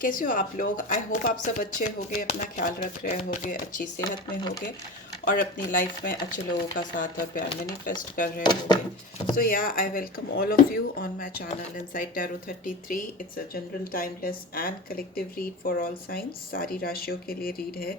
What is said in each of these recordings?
कैसे हो आप लोग? आई होप आप सब अच्छे होगे, अपना ख्याल रख रहे होगे, अच्छी सेहत में होगे और अपनी लाइफ में अच्छे लोगों का साथ और प्यार मैनिफेस्ट कर रहे होगे। सो या I welcome all of you on my channel inside tarot 33। It's a general timeless and collective read for all science. सारी राशियों के लिए रीड है।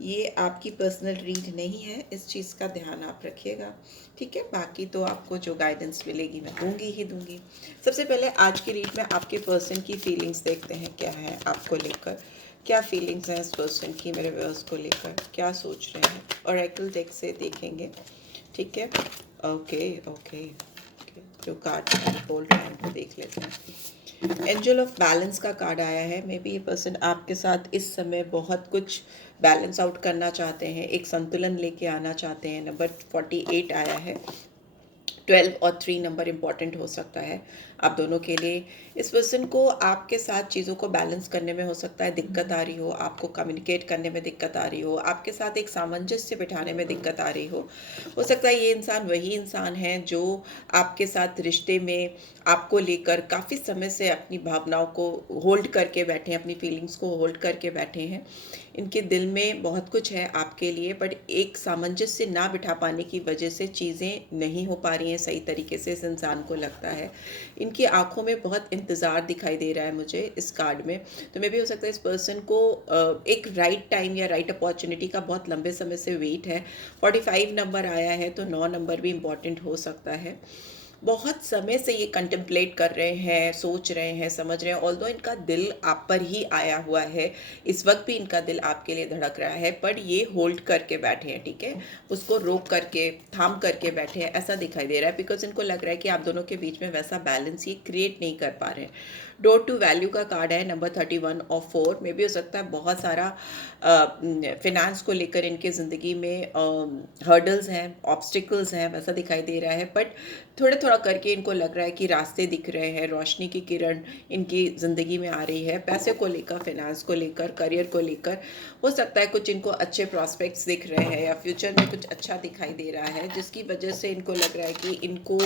ये आपकी पर्सनल रीड नहीं है, इस चीज़ का ध्यान आप रखिएगा, ठीक है। बाकी तो आपको जो गाइडेंस मिलेगी मैं दूंगी ही दूंगी। सबसे पहले आज की रीड में आपके पर्सन की फीलिंग्स देखते हैं, क्या है आपको लेकर, क्या फीलिंग्स हैं इस पर्सन की मेरे व्यूअर्स को लेकर, क्या सोच रहे हैं। ऑरेकल डेक से देखेंगे, ठीक है। ओके ओके, जो कार्ड बोल रहे हैं उनको देख लेते हैं। एंजल ऑफ बैलेंस का कार्ड आया है। मे बी ये पर्सन आपके साथ इस समय बहुत कुछ बैलेंस आउट करना चाहते हैं, एक संतुलन लेके आना चाहते हैं। नंबर 48 आया है। 12 और 3 नंबर इम्पॉर्टेंट हो सकता है आप दोनों के लिए। इस पर्सन को आपके साथ चीज़ों को बैलेंस करने में हो सकता है दिक्कत आ रही हो, आपको कम्युनिकेट करने में दिक्कत आ रही हो, आपके साथ एक सामंजस्य बिठाने में दिक्कत आ रही हो सकता है ये इंसान वही इंसान है जो आपके साथ रिश्ते में आपको लेकर काफ़ी समय से अपनी भावनाओं को होल्ड करके बैठे हैं, अपनी फीलिंग्स को होल्ड करके बैठे हैं। इनके दिल में बहुत कुछ है आपके लिए, बट एक सामंजस्य ना बिठा पाने की वजह से चीज़ें नहीं हो पा रही हैं सही तरीके से। इस इंसान को लगता है इनकी आंखों में बहुत इंतज़ार दिखाई दे रहा है मुझे इस कार्ड में। तो मे भी हो सकता है इस पर्सन को एक राइट टाइम या राइट अपॉर्चुनिटी का बहुत लंबे समय से वेट है। 45 नंबर आया है तो 9 नंबर भी इम्पॉर्टेंट हो सकता है। बहुत समय से ये कंटेम्पलेट कर रहे हैं, सोच रहे हैं, समझ रहे हैं। ऑल्दो इनका दिल आप पर ही आया हुआ है, इस वक्त भी इनका दिल आपके लिए धड़क रहा है, पर ये होल्ड करके बैठे हैं, ठीक है। उसको रोक करके, थाम करके बैठे हैं, ऐसा दिखाई दे रहा है। बिकॉज इनको लग रहा है कि आप दोनों के बीच में वैसा बैलेंस ये क्रिएट नहीं कर पा रहे हैं। डोर टू वैल्यू का कार्ड है, नंबर 31 और 4। में भी हो सकता है बहुत सारा फिनेंस को लेकर इनके ज़िंदगी में हर्डल्स हैं, ऑब्स्टिकल्स हैं, वैसा दिखाई दे रहा है। बट थोड़ा थोड़ा करके इनको लग रहा है कि रास्ते दिख रहे हैं, रोशनी की किरण इनकी ज़िंदगी में आ रही है। पैसे को लेकर, फिनेंस को लेकर, करियर को लेकर हो सकता है कुछ इनको अच्छे प्रॉस्पेक्ट्स दिख रहे हैं या फ्यूचर में कुछ अच्छा दिखाई दे रहा है, जिसकी वजह से इनको लग रहा है कि इनको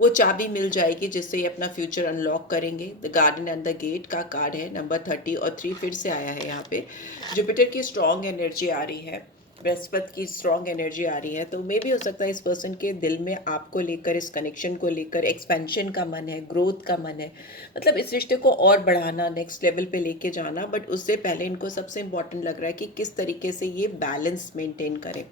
वो चाबी मिल जाएगी जिससे ये अपना फ्यूचर अनलॉक करेंगे। The garden and the gate का कार्ड है, नंबर 30 और 3 फिर से आया है यहाँ पे। जुपिटर की स्ट्रॉन्ग एनर्जी आ रही है, बृहस्पति की स्ट्रॉन्ग एनर्जी आ रही है। तो मे भी हो सकता है इस पर्सन के दिल में आपको लेकर, इस कनेक्शन को लेकर एक्सपेंशन का मन है, ग्रोथ का मन है, मतलब इस रिश्ते को और बढ़ाना, नेक्स्ट लेवल पे लेके जाना। बट उससे पहले इनको सबसे इम्पोर्टेंट लग रहा है कि किस तरीके से ये बैलेंस मेंटेन करें।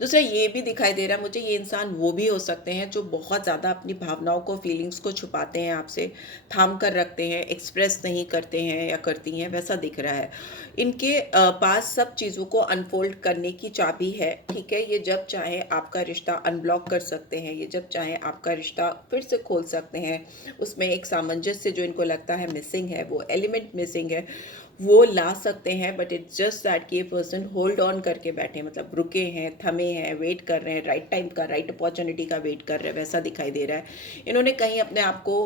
दूसरा ये भी दिखाई दे रहा है मुझे, ये इंसान वो भी हो सकते हैं जो बहुत ज़्यादा अपनी भावनाओं को, फीलिंग्स को छुपाते हैं, आपसे थाम कर रखते हैं, एक्सप्रेस नहीं करते हैं या करती हैं, वैसा दिख रहा है। इनके पास सब चीज़ों को अनफोल्ड करने की चाबी है, ठीक है। ये जब चाहे आपका रिश्ता अनब्लॉक कर सकते हैं, ये जब चाहे आपका रिश्ता फिर से खोल सकते हैं। उसमें एक सामंजस्य जो इनको लगता है मिसिंग है, वो एलिमेंट मिसिंग है, वो ला सकते हैं। बट इट्स जस्ट दैट कि ये पर्सन होल्ड ऑन करके बैठे हैं, मतलब रुके हैं, थमे हैं, वेट कर रहे हैं, राइट टाइम का, राइट अपॉर्चुनिटी का वेट कर रहे हैं, वैसा दिखाई दे रहा है। इन्होंने कहीं अपने आप को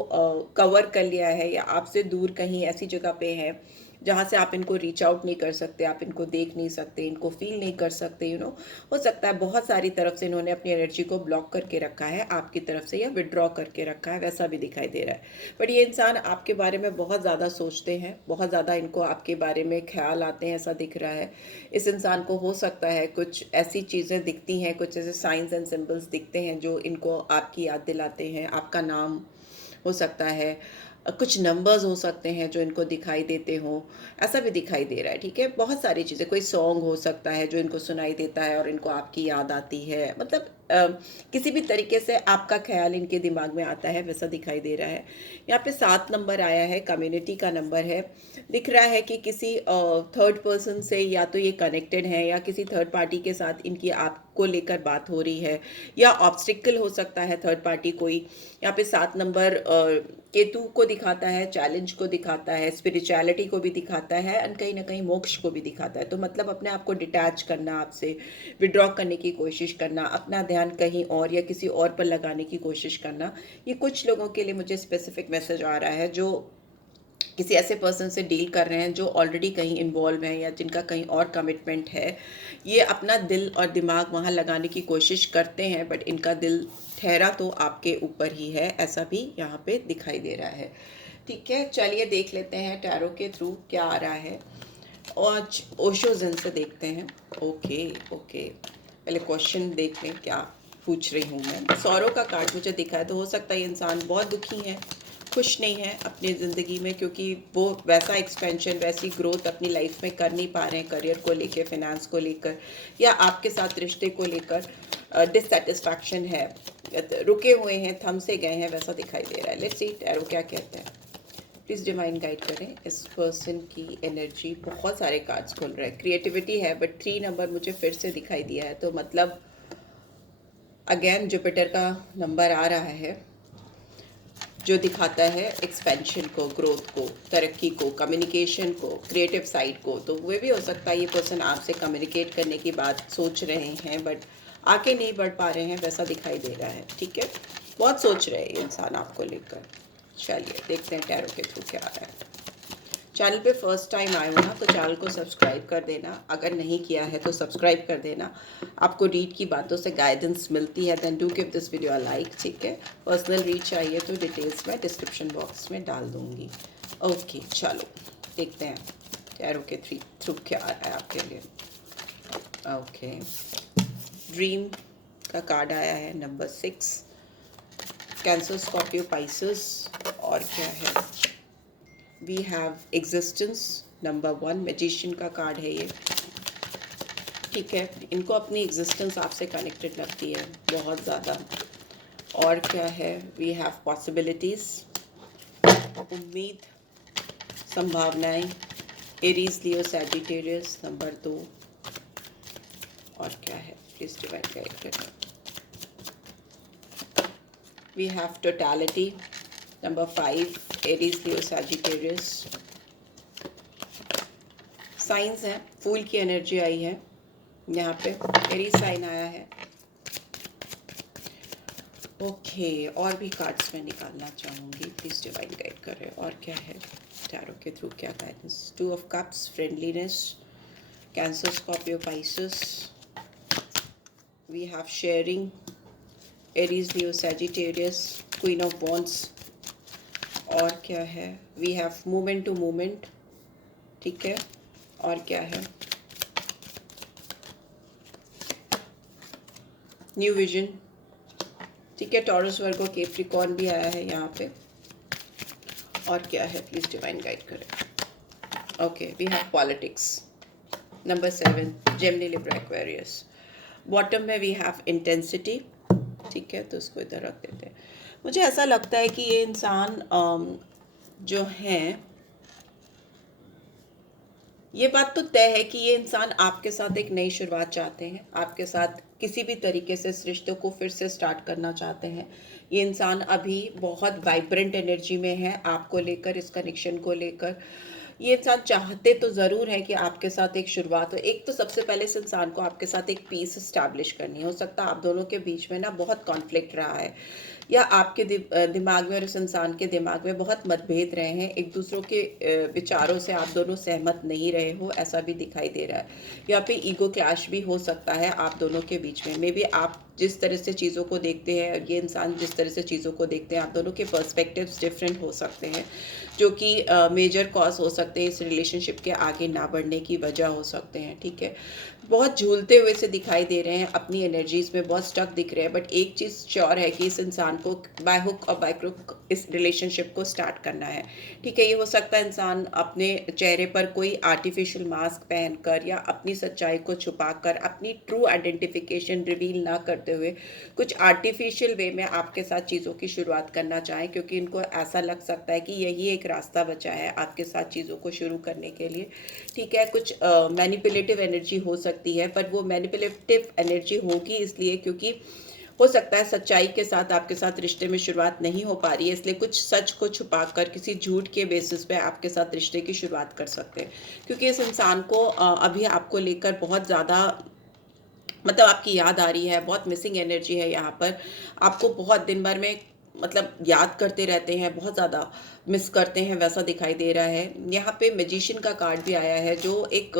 कवर कर लिया है या आपसे दूर कहीं ऐसी जगह पे है जहाँ से आप इनको रीच आउट नहीं कर सकते, आप इनको देख नहीं सकते, इनको फील नहीं कर सकते, हो सकता है बहुत सारी तरफ से इन्होंने अपनी एनर्जी को ब्लॉक करके रखा है आपकी तरफ से, या विड्रॉ करके रखा है, वैसा भी दिखाई दे रहा है। बट ये इंसान आपके बारे में बहुत ज़्यादा सोचते हैं, बहुत ज़्यादा इनको आपके बारे में ख्याल आते हैं, ऐसा दिख रहा है। इस इंसान को हो सकता है कुछ ऐसी चीज़ें दिखती हैं, कुछ ऐसे साइंस एंड सिंबल्स दिखते हैं जो इनको आपकी याद दिलाते हैं। आपका नाम हो सकता है, कुछ नंबर्स हो सकते हैं जो इनको दिखाई देते हों, ऐसा भी दिखाई दे रहा है, ठीक है। बहुत सारी चीज़ें, कोई सॉन्ग हो सकता है जो इनको सुनाई देता है और इनको आपकी याद आती है, मतलब किसी भी तरीके से आपका ख्याल इनके दिमाग में आता है, वैसा दिखाई दे रहा है। यहाँ पे 7 नंबर आया है, कम्युनिटी का नंबर है। दिख रहा है कि किसी थर्ड पर्सन से या तो ये कनेक्टेड है या किसी थर्ड पार्टी के साथ इनकी आपको लेकर बात हो रही है, या ऑब्स्टिकल हो सकता है थर्ड पार्टी कोई। यहाँ पे 7 नंबर केतु को दिखाता है, चैलेंज को दिखाता है, स्पिरिचुअलिटी को भी दिखाता है, और कहीं ना कहीं मोक्ष को भी दिखाता है। तो मतलब अपने आप को डिटैच करना, आपसे विड्रॉ करने की कोशिश करना, अपना ध्यान कहीं और या किसी और पर लगाने की कोशिश करना, ये कुछ लोगों के लिए मुझे स्पेसिफिक मैसेज आ रहा है जो किसी ऐसे पर्सन से डील कर रहे हैं जो ऑलरेडी कहीं इन्वॉल्व हैं या जिनका कहीं और कमिटमेंट है। ये अपना दिल और दिमाग वहाँ लगाने की कोशिश करते हैं, बट इनका दिल ठहरा तो आपके ऊपर ही है, ऐसा भी यहाँ पे दिखाई दे रहा है, ठीक है, चलिए देख लेते हैं टैरो के थ्रू क्या आ रहा है। और ओशो ज़ेन से देखते हैं। ओके ओके, पहले क्वेश्चन देख लें क्या पूछ रही हूँ मैं। सौरों का कार्ड मुझे दिखा है, तो हो सकता है ये इंसान बहुत दुखी है, खुश नहीं है अपनी ज़िंदगी में, क्योंकि वो वैसा एक्सपेंशन, वैसी ग्रोथ अपनी लाइफ में कर नहीं पा रहे हैं, करियर को लेकर, फिनेंस को लेकर, या आपके साथ रिश्ते को लेकर डिससेटिस्फैक्शन है, रुके हुए हैं, थम से गए हैं, वैसा दिखाई दे रहा है। लेट्स सी टैरो क्या कहते हैं। प्लीज़ डिवाइन गाइड करें इस पर्सन की एनर्जी। बहुत सारे कार्ड्स खुल रहे हैं, क्रिएटिविटी है, बट 3 नंबर मुझे फिर से दिखाई दिया है, तो मतलब अगेन जुपिटर का नंबर आ रहा है, जो दिखाता है एक्सपेंशन को, ग्रोथ को, तरक्की को, कम्युनिकेशन को, क्रिएटिव साइड को। तो वो भी हो सकता है ये पर्सन आपसे कम्युनिकेट करने की बात सोच रहे हैं, बट आगे नहीं बढ़ पा रहे हैं, वैसा दिखाई दे रहा है। ठीक है, बहुत सोच रहे हैं ये इंसान आपको लेकर। चलिए देखते हैं टैरो के थ्रू क्या आ रहा है। चैनल पे फर्स्ट टाइम आए हो ना, तो चैनल को सब्सक्राइब कर देना, अगर नहीं किया है तो सब्सक्राइब कर देना। आपको रीड की बातों से गाइडेंस मिलती है, then do give this video a like. ठीक है, पर्सनल रीड चाहिए तो डिटेल्स मैं डिस्क्रिप्शन बॉक्स में डाल दूँगी। ओके, चलो देखते हैं टैरो के थ्रू क्या आ रहा है आपके लिए। ओके, ड्रीम का कार्ड आया है नंबर 6, कैंसर, स्कॉर्पियो, पाइसेस। और क्या है, we have existence number 1, magician का कार्ड है ये। ठीक है, इनको अपनी एग्जिस्टेंस आपसे कनेक्टेड लगती है बहुत ज़्यादा। और क्या है, वी हैव पॉसिबिलिटीज़, उम्मीद, संभावनाएं, एरीज, लियो, सैजिटेरियस नंबर 2। और क्या है, प्लीज डिवाइन गाइड करें। We have totality number 5, Aries, Leo, Sagittarius. Signs है, फूल की एनर्जी आई है यहाँ पे, एरीज साइन आया है। ओके, और भी कार्ड्स मैं निकालना चाहूँगी, प्लीज डिवाइन गाइड करें। और क्या है टैरो के थ्रू क्या guidance. 2 of cups, friendliness, Cancer, Scorpio, Pisces. We have sharing, Aries, Leo, Sagittarius, queen of wands. और क्या है, we have movement to movement. ठीक है, और क्या है, न्यू विजन। ठीक है, टॉरस, वर्गो, कैप्रिकॉर्न भी आया है यहाँ पे। और क्या है, प्लीज डिवाइन गाइड करें। Okay, we have politics number 7, Gemini, Libra, Aquarius. Bottom में वी हैव इंटेंसिटी। ठीक है, तो उसको इधर रख देते हैं। मुझे ऐसा लगता है कि ये इंसान जो हैं, ये बात तो तय है कि ये इंसान आपके साथ एक नई शुरुआत चाहते हैं, आपके साथ किसी भी तरीके से इस रिश्ते को फिर से स्टार्ट करना चाहते हैं। ये इंसान अभी बहुत वाइब्रेंट एनर्जी में है आपको लेकर, इस कनेक्शन को लेकर। ये इंसान चाहते तो ज़रूर है कि आपके साथ एक शुरुआत हो। एक तो सबसे पहले इस इंसान को आपके साथ एक पीस इस्टेब्लिश करनी हो सकता है आप दोनों के बीच में ना बहुत कॉन्फ्लिक्ट रहा है, या आपके दिमाग में और इस इंसान के दिमाग में बहुत मतभेद रहे हैं, एक दूसरों के विचारों से आप दोनों सहमत नहीं रहे हो, ऐसा भी दिखाई दे रहा है। यहाँ पे ईगो क्लैश भी हो सकता है आप दोनों के बीच में। मे बी आप जिस तरह से चीज़ों को देखते हैं और ये इंसान जिस तरह से चीज़ों को देखते हैं, आप दोनों के पर्सपेक्टिव्स डिफरेंट हो सकते हैं, जो कि मेजर कॉज हो सकते हैं इस रिलेशनशिप के आगे ना बढ़ने की वजह हो सकते हैं। ठीक है, बहुत झूलते हुए से दिखाई दे रहे हैं, अपनी एनर्जीज में बहुत स्टक दिख रहे हैं, बट एक चीज़ श्योर है कि इस इंसान को बाय हुक और बाय क्रुक इस रिलेशनशिप को स्टार्ट करना है। ठीक है, ये हो सकता है इंसान अपने चेहरे पर कोई आर्टिफिशियल मास्क पहनकर या अपनी सच्चाई को छुपाकर, अपनी ट्रू आइडेंटिफिकेशन रिवील ना करते हुए कुछ आर्टिफिशियल वे में आपके साथ चीज़ों की शुरुआत करना चाहें, क्योंकि इनको ऐसा लग सकता है कि यही एक रास्ता बचा है आपके साथ चीज़ों को शुरू करने के लिए। ठीक है, कुछ मैनिपुलेटिव एनर्जी हो सकती है, पर वो मैनिपुलेटिव एनर्जी होगी इसलिए क्योंकि हो सकता है सच्चाई के साथ आपके साथ रिश्ते में शुरुआत नहीं हो पा रही है, इसलिए कुछ सच को छुपाकर किसी झूठ के बेसिस पे आपके साथ रिश्ते की शुरुआत कर सकते हैं। क्योंकि इस इंसान को अभी आपको लेकर बहुत ज़्यादा मतलब आपकी याद आ रही है, बहुत मिसिंग एनर्जी है यहाँ पर। आपको बहुत दिन भर में मतलब याद करते रहते हैं, बहुत ज़्यादा मिस करते हैं, वैसा दिखाई दे रहा है। यहाँ पे मैजिशियन का कार्ड भी आया है, जो एक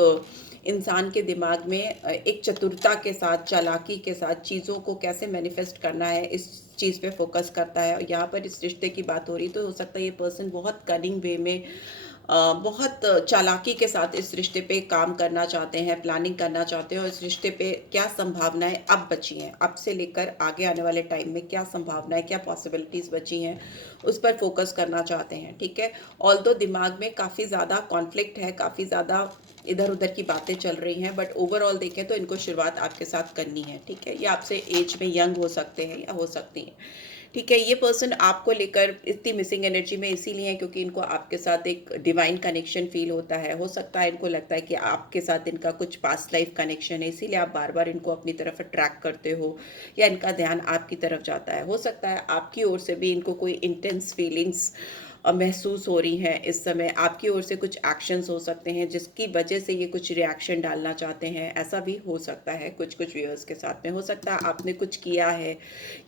इंसान के दिमाग में एक चतुरता के साथ, चालाकी के साथ चीज़ों को कैसे मैनिफेस्ट करना है, इस चीज़ पे फोकस करता है। और यहाँ पर इस रिश्ते की बात हो रही तो हो सकता है ये पर्सन बहुत कनिंग वे में बहुत चालाकी के साथ इस रिश्ते पे काम करना चाहते हैं, प्लानिंग करना चाहते हैं और इस रिश्ते पे क्या संभावनाएं अब बची हैं, अब से लेकर आगे आने वाले टाइम में क्या संभावनाएं, क्या पॉसिबिलिटीज़ बची हैं, उस पर फोकस करना चाहते हैं। ठीक है, ऑल्दो दिमाग में काफ़ी ज़्यादा कॉन्फ्लिक्ट है, काफ़ी ज़्यादा इधर उधर की बातें चल रही हैं, बट ओवरऑल देखें तो इनको शुरुआत आपके साथ करनी है। ठीक है, ये आपसे एज में यंग हो सकते हैं या हो सकती हैं। ठीक है, ये पर्सन आपको लेकर इतनी मिसिंग एनर्जी में इसीलिए है क्योंकि इनको आपके साथ एक डिवाइन कनेक्शन फील होता है। हो सकता है इनको लगता है कि आपके साथ इनका कुछ पास्ट लाइफ कनेक्शन है, इसीलिए आप बार बार इनको अपनी तरफ अट्रैक्ट करते हो या इनका ध्यान आपकी तरफ जाता है। हो सकता है आपकी ओर से भी इनको कोई इंटेंस फीलिंग्स महसूस हो रही हैं इस समय। आपकी ओर से कुछ एक्शंस हो सकते हैं जिसकी वजह से ये कुछ रिएक्शन डालना चाहते हैं, ऐसा भी हो सकता है कुछ कुछ व्यूअर्स के साथ में। हो सकता है आपने कुछ किया है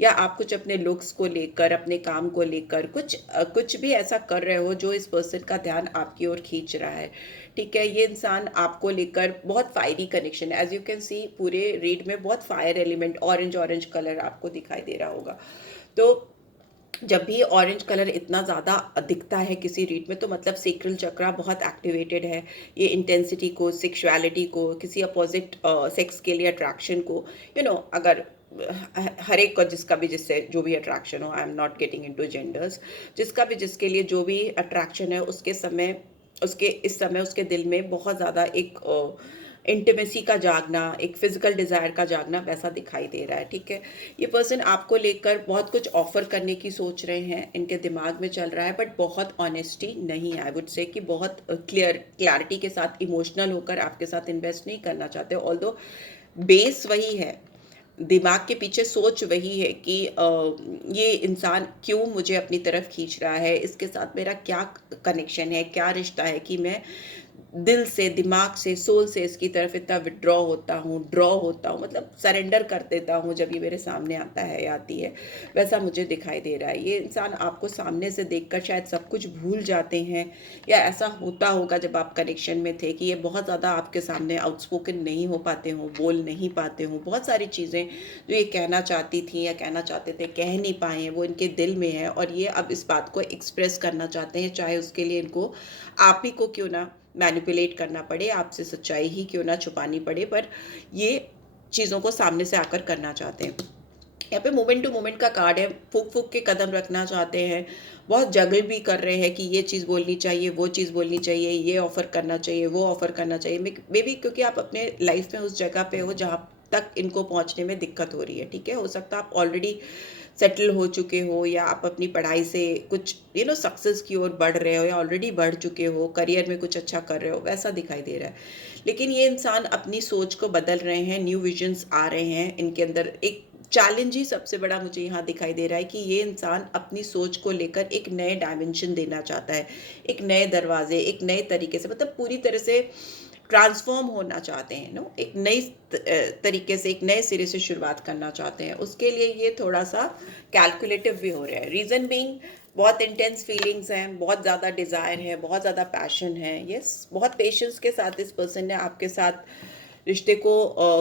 या आप कुछ अपने लुक्स को लेकर, अपने काम को लेकर कुछ भी ऐसा कर रहे हो जो इस पर्सन का ध्यान आपकी ओर खींच रहा है। ठीक है, ये इंसान आपको लेकर बहुत फायरी कनेक्शन है। एज यू कैन सी पूरे रीड में बहुत fire element, orange orange colour आपको दिखाई दे रहा होगा। तो जब भी ऑरेंज कलर इतना ज़्यादा दिखता है किसी रीड में तो मतलब सेक्रल चक्रा बहुत एक्टिवेटेड है। ये इंटेंसिटी को, सेक्सुअलिटी को, किसी अपोजिट सेक्स के लिए अट्रैक्शन को, अगर हर एक को जिसका भी जिससे जो भी अट्रैक्शन हो, I am not getting into genders, जिसका भी जिसके लिए जो भी अट्रैक्शन है उसके इस समय उसके दिल में बहुत ज़्यादा एक इंटीमेसी का जागना, एक फिजिकल डिज़ायर का जागना वैसा दिखाई दे रहा है। ठीक है, ये पर्सन आपको लेकर बहुत कुछ ऑफर करने की सोच रहे हैं, इनके दिमाग में चल रहा है, बट बहुत ऑनेस्टी नहीं है। आई वुड से कि बहुत क्लैरिटी के साथ इमोशनल होकर आपके साथ इन्वेस्ट नहीं करना चाहते। ऑल्दो बेस वही है, दिमाग के पीछे सोच वही है कि ये इंसान क्यों मुझे अपनी तरफ खींच रहा है, इसके साथ मेरा क्या कनेक्शन है, क्या रिश्ता है कि मैं दिल से, दिमाग से, सोल से इसकी तरफ इतना विड्रॉ होता हूँ, ड्रॉ होता हूँ, मतलब सरेंडर कर देता हूँ जब ये मेरे सामने आता है या आती है, वैसा मुझे दिखाई दे रहा है। ये इंसान आपको सामने से देखकर शायद सब कुछ भूल जाते हैं या ऐसा होता होगा जब आप कनेक्शन में थे कि ये बहुत ज़्यादा आपके सामने आउटस्पोकन नहीं हो पाते हों, बोल नहीं पाते हों। बहुत सारी चीज़ें जो ये कहना चाहती थी या कहना चाहते थे कह नहीं पाए हैं, वो इनके दिल में है और ये अब इस बात को एक्सप्रेस करना चाहते हैं, चाहे उसके लिए इनको आप ही को क्यों ना मैनिपुलेट करना पड़े, आपसे सच्चाई ही क्यों ना छुपानी पड़े, पर ये चीज़ों को सामने से आकर करना चाहते हैं। यहाँ पे मोमेंट टू मोमेंट का कार्ड है, फूक फूक के कदम रखना चाहते हैं, बहुत जगल भी कर रहे हैं कि ये चीज़ बोलनी चाहिए, वो चीज़ बोलनी चाहिए, ये ऑफ़र करना चाहिए, वो ऑफ़र करना चाहिए। मे बी क्योंकि आप अपने लाइफ में उस जगह पे हो जहाँ तक इनको पहुँचने में दिक्कत हो रही है। ठीक है, हो सकता है आप ऑलरेडी सेटल हो चुके हो या आप अपनी पढ़ाई से कुछ सक्सेस की ओर बढ़ रहे हो या ऑलरेडी बढ़ चुके हो, करियर में कुछ अच्छा कर रहे हो, वैसा दिखाई दे रहा है। लेकिन ये इंसान अपनी सोच को बदल रहे हैं, न्यू विजन्स आ रहे हैं इनके अंदर। एक चैलेंज ही सबसे बड़ा मुझे यहाँ दिखाई दे रहा है कि ये इंसान अपनी सोच को लेकर एक नए डायमेंशन देना चाहता है, एक नए दरवाजे, एक नए तरीके से, मतलब पूरी तरह से ट्रांसफॉर्म होना चाहते हैं, एक नई तरीके से, एक नए सिरे से शुरुआत करना चाहते हैं। उसके लिए ये थोड़ा सा कैलकुलेटिव भी हो रहा है। रीज़न बीइंग बहुत इंटेंस फीलिंग्स हैं, बहुत ज़्यादा डिज़ायर है, बहुत ज़्यादा पैशन है। यस, बहुत पेशेंस के साथ इस पर्सन ने आपके साथ रिश्ते को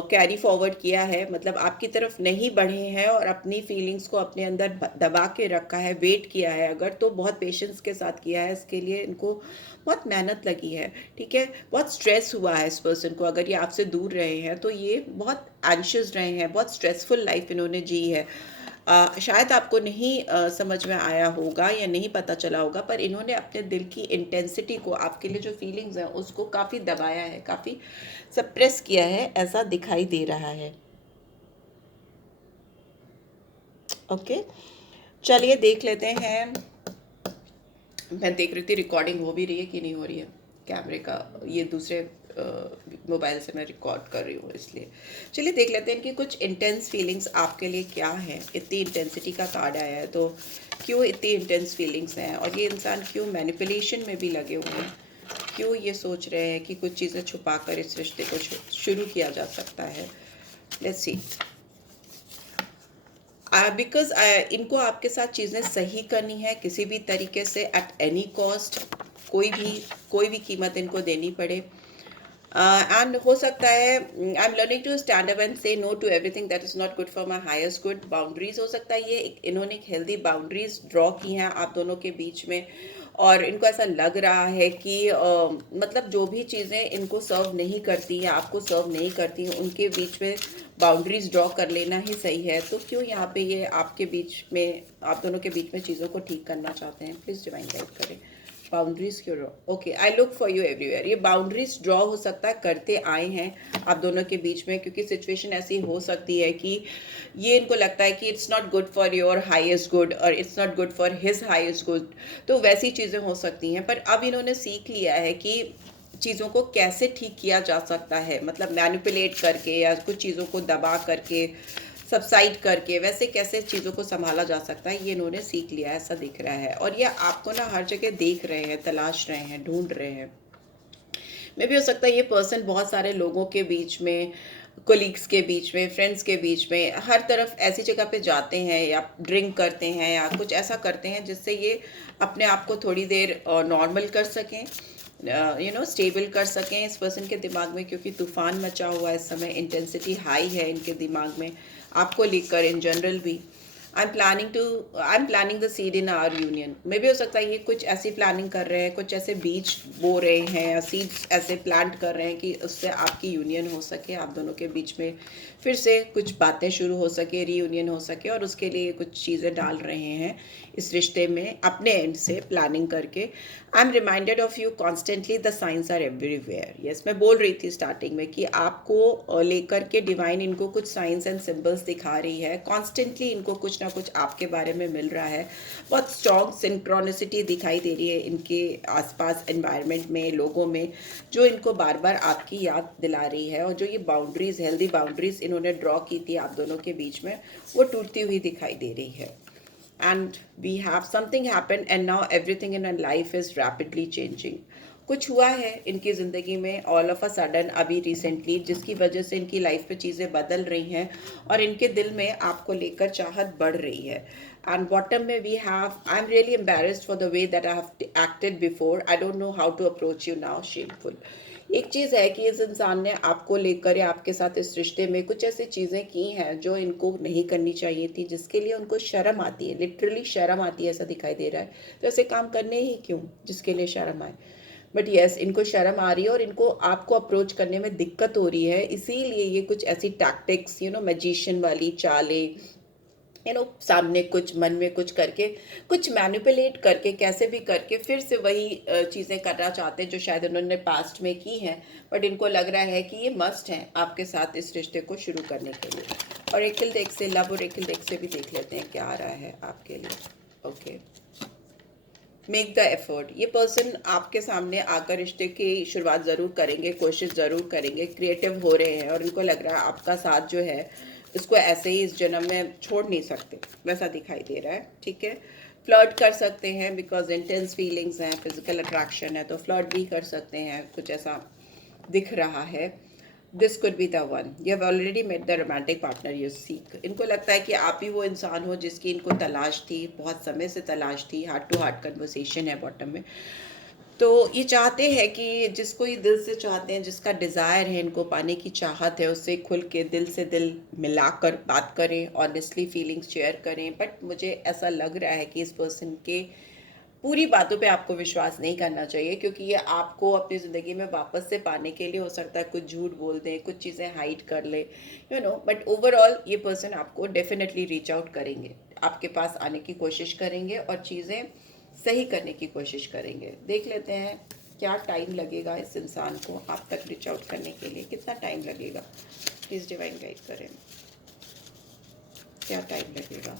कैरी फॉरवर्ड किया है, मतलब आपकी तरफ नहीं बढ़े हैं और अपनी फीलिंग्स को अपने अंदर दबा के रखा है, वेट किया है अगर, तो बहुत पेशेंस के साथ किया है। इसके लिए इनको बहुत मेहनत लगी है। ठीक है, बहुत स्ट्रेस हुआ है इस पर्सन को। अगर ये आपसे दूर रहे हैं तो ये बहुत एंशियस रहे हैं, बहुत स्ट्रेसफुल लाइफ इन्होंने जी है। शायद आपको नहीं समझ में आया होगा या नहीं पता चला होगा, पर इन्होंने अपने दिल की इंटेंसिटी को, आपके लिए जो फीलिंग्स हैं उसको काफ़ी दबाया है, काफ़ी सप्रेस किया है, ऐसा दिखाई दे रहा है। ओके, चलिए देख लेते हैं। मैं देख रही थी रिकॉर्डिंग हो भी रही है कि नहीं हो रही है कैमरे का, ये दूसरे मोबाइल से मैं रिकॉर्ड कर रही हूँ इसलिए। चलिए देख लेते हैं कि कुछ इंटेंस फीलिंग्स आपके लिए क्या है। इतनी इंटेंसिटी का कार्ड आया है तो क्यों इतनी इंटेंस फीलिंग्स हैं और ये इंसान क्यों मैनिपुलेशन में भी लगे हुए हैं, क्यों ये सोच रहे हैं कि कुछ चीज़ें छुपा कर इस रिश्ते को शुरू किया जा सकता है। Let's see. बिकॉज इनको आपके साथ चीज़ें सही करनी है किसी भी तरीके से, एट एनी कॉस्ट, कोई भी कीमत इनको देनी पड़े। एंड हो सकता है I am learning to stand up and say no to everything that is not good for my highest good. Boundaries हो सकता है ये इन्होंने एक हेल्दी बाउंड्रीज ड्रॉ की हैं आप दोनों के बीच में, और इनको ऐसा लग रहा है कि मतलब जो भी चीज़ें इनको सर्व नहीं करती या आपको सर्व नहीं करती हैं उनके बीच में बाउंड्रीज ड्रॉ कर लेना ही सही है। तो क्यों यहाँ पे ये आपके बीच में, आप दोनों के बीच में चीज़ों को ठीक करना चाहते हैं? प्लीज़ डिवाइन गाइड करें। बाउंड्रीज क्यों draw? Okay, I look for you everywhere. ये बाउंड्रीज ड्रॉ हो सकता है करते आए हैं आप दोनों के बीच में, क्योंकि सिचुएशन ऐसी हो सकती है कि ये इनको लगता है कि it's not good for your highest good और it's not good for his highest good. तो वैसी चीज़ें हो सकती हैं, पर अब इन्होंने सीख लिया है कि चीज़ों को कैसे ठीक किया जा सकता है, मतलब मैनिपुलेट करके या कुछ चीज़ों को दबा करके, सबसाइड करके, वैसे कैसे चीज़ों को संभाला जा सकता है ये इन्होंने सीख लिया है, ऐसा दिख रहा है। और ये आपको ना हर जगह देख रहे हैं, तलाश रहे हैं, ढूंढ रहे हैं। मे भी हो सकता है ये पर्सन बहुत सारे लोगों के बीच में, कोलीग्स के बीच में, फ्रेंड्स के बीच में, हर तरफ ऐसी जगह पे जाते हैं या ड्रिंक करते हैं या कुछ ऐसा करते हैं जिससे ये अपने आप को थोड़ी देर नॉर्मल कर सकें, स्टेबल कर सकें इस पर्सन के दिमाग में, क्योंकि तूफान मचा हुआ है इस समय, इंटेंसिटी हाई है इनके दिमाग में आपको लेकर इन जनरल भी। I am planning the seed in our union. मे भी हो सकता है ये कुछ ऐसी प्लानिंग कर रहे हैं, कुछ ऐसे बीज बो रहे हैं या सीड्स ऐसे प्लांट कर रहे हैं कि उससे आपकी यूनियन हो सके, आप दोनों के बीच में फिर से कुछ बातें शुरू हो सके, रीयूनियन हो सके, और उसके लिए कुछ चीज़ें डाल रहे हैं इस रिश्ते में अपने एंड से प्लानिंग करके। I am reminded of you constantly, the signs are everywhere. Yes, मैं बोल रही थी स्टार्टिंग में कि आपको लेकर के डिवाइन इनको कुछ साइंस एंड सिंबल्स दिखा रही है, कॉन्स्टेंटली इनको कुछ ना कुछ आपके बारे में मिल रहा है। बहुत स्ट्रॉन्ग सिंक्रोनिसिटी दिखाई दे रही है इनके आसपास एनवायरनमेंट में, लोगों में, जो इनको बार बार आपकी याद दिला रही है। और जो ये बाउंड्रीज, हेल्दी बाउंड्रीज इन्होंने ड्रॉ की थी आप दोनों के बीच में, वो टूटती हुई दिखाई दे रही है। And we have something happened and now everything in our life is rapidly changing. कुछ हुआ है इनकी ज़िंदगी में ऑल ऑफ अ सडन अभी रिसेंटली, जिसकी वजह से इनकी लाइफ पे चीज़ें बदल रही हैं और इनके दिल में आपको लेकर चाहत बढ़ रही है। एंड बॉटम में we have, I am really embarrassed for the way that I have acted before, I don't know how to approach you now, shameful. एक चीज़ है कि इस इंसान ने आपको लेकर या आपके साथ इस रिश्ते में कुछ ऐसी चीज़ें की हैं जो इनको नहीं करनी चाहिए थी, जिसके लिए उनको शर्म आती है, लिटरली शर्म आती है, ऐसा दिखाई दे रहा है। तो ऐसे काम करने ही क्यों जिसके लिए शर्म आए? बट यस, इनको शर्म आ रही है और इनको आपको अप्रोच करने में दिक्कत हो रही है, इसीलिए ये कुछ ऐसी टैक्टिक्स, मैजिशियन वाली चालें, सामने कुछ, मन में कुछ करके, कुछ मैनिपुलेट करके, कैसे भी करके फिर से वही चीज़ें करना चाहते हैं जो शायद उन्होंने पास्ट में की हैं, बट इनको लग रहा है कि ये मस्ट है आपके साथ इस रिश्ते को शुरू करने के लिए। और एकिल डेक से, लव और एकिल डेक से भी देख लेते हैं क्या आ रहा है आपके लिए। Okay, make the effort. ये पर्सन आपके सामने आकर रिश्ते की शुरुआत ज़रूर करेंगे, कोशिश ज़रूर करेंगे, क्रिएटिव हो रहे हैं, और इनको लग रहा है आपका साथ जो है इसको ऐसे ही इस जन्म में छोड़ नहीं सकते, वैसा दिखाई दे रहा है। ठीक है, फ्लर्ट कर सकते हैं बिकॉज इंटेंस फीलिंग्स हैं, फिजिकल अट्रैक्शन है, तो फ्लर्ट भी कर सकते हैं, कुछ ऐसा दिख रहा है। This could be the one, you have already met the romantic partner you seek. इनको लगता है कि आप ही वो इंसान हो जिसकी इनको तलाश थी, बहुत समय से तलाश थी, हार्ट टू हार्ट कन्वर्सेशन है बॉटम में। तो ये चाहते हैं कि जिसको ये दिल से चाहते हैं, जिसका डिज़ायर है, इनको पाने की चाहत है, उससे खुल के दिल से दिल मिलाकर बात करें, ऑनेस्टली फीलिंग्स शेयर करें। बट मुझे ऐसा लग रहा है कि इस पर्सन के पूरी बातों पे आपको विश्वास नहीं करना चाहिए, क्योंकि ये आपको अपनी ज़िंदगी में वापस से पाने के लिए हो सकता है कुछ झूठ बोल दें, कुछ चीज़ें हाइड कर ले, बट ओवरऑल ये पर्सन आपको डेफिनेटली रीच आउट करेंगे, आपके पास आने की कोशिश करेंगे और चीज़ें सही करने की कोशिश करेंगे। देख लेते हैं क्या टाइम लगेगा इस इंसान को आप तक रीच आउट करने के लिए, कितना टाइम लगेगा। प्लीज़ डिवाइन गाइड करें, क्या टाइम लगेगा।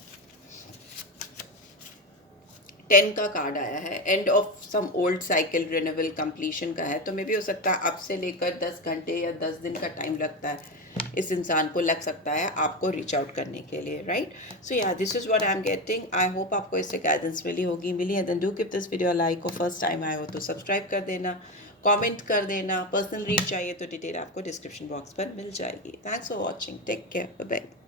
10 का कार्ड आया है, end of some old cycle, renewal, completion का है। तो मे भी हो सकता है अब से लेकर 10 घंटे या 10 दिन का टाइम लगता है, इस इंसान को लग सकता है आपको रीच आउट करने के लिए, राइट। सो या this is what I am getting. I hope आपको इससे गाइडेंस मिली है। Then do give this video like, और फर्स्ट टाइम आए हो तो सब्सक्राइब कर देना, कमेंट कर देना। पर्सनल रीड चाहिए तो डिटेल आपको डिस्क्रिप्शन बॉक्स पर मिल जाएगी। Thanks for watching, take care, bye bye.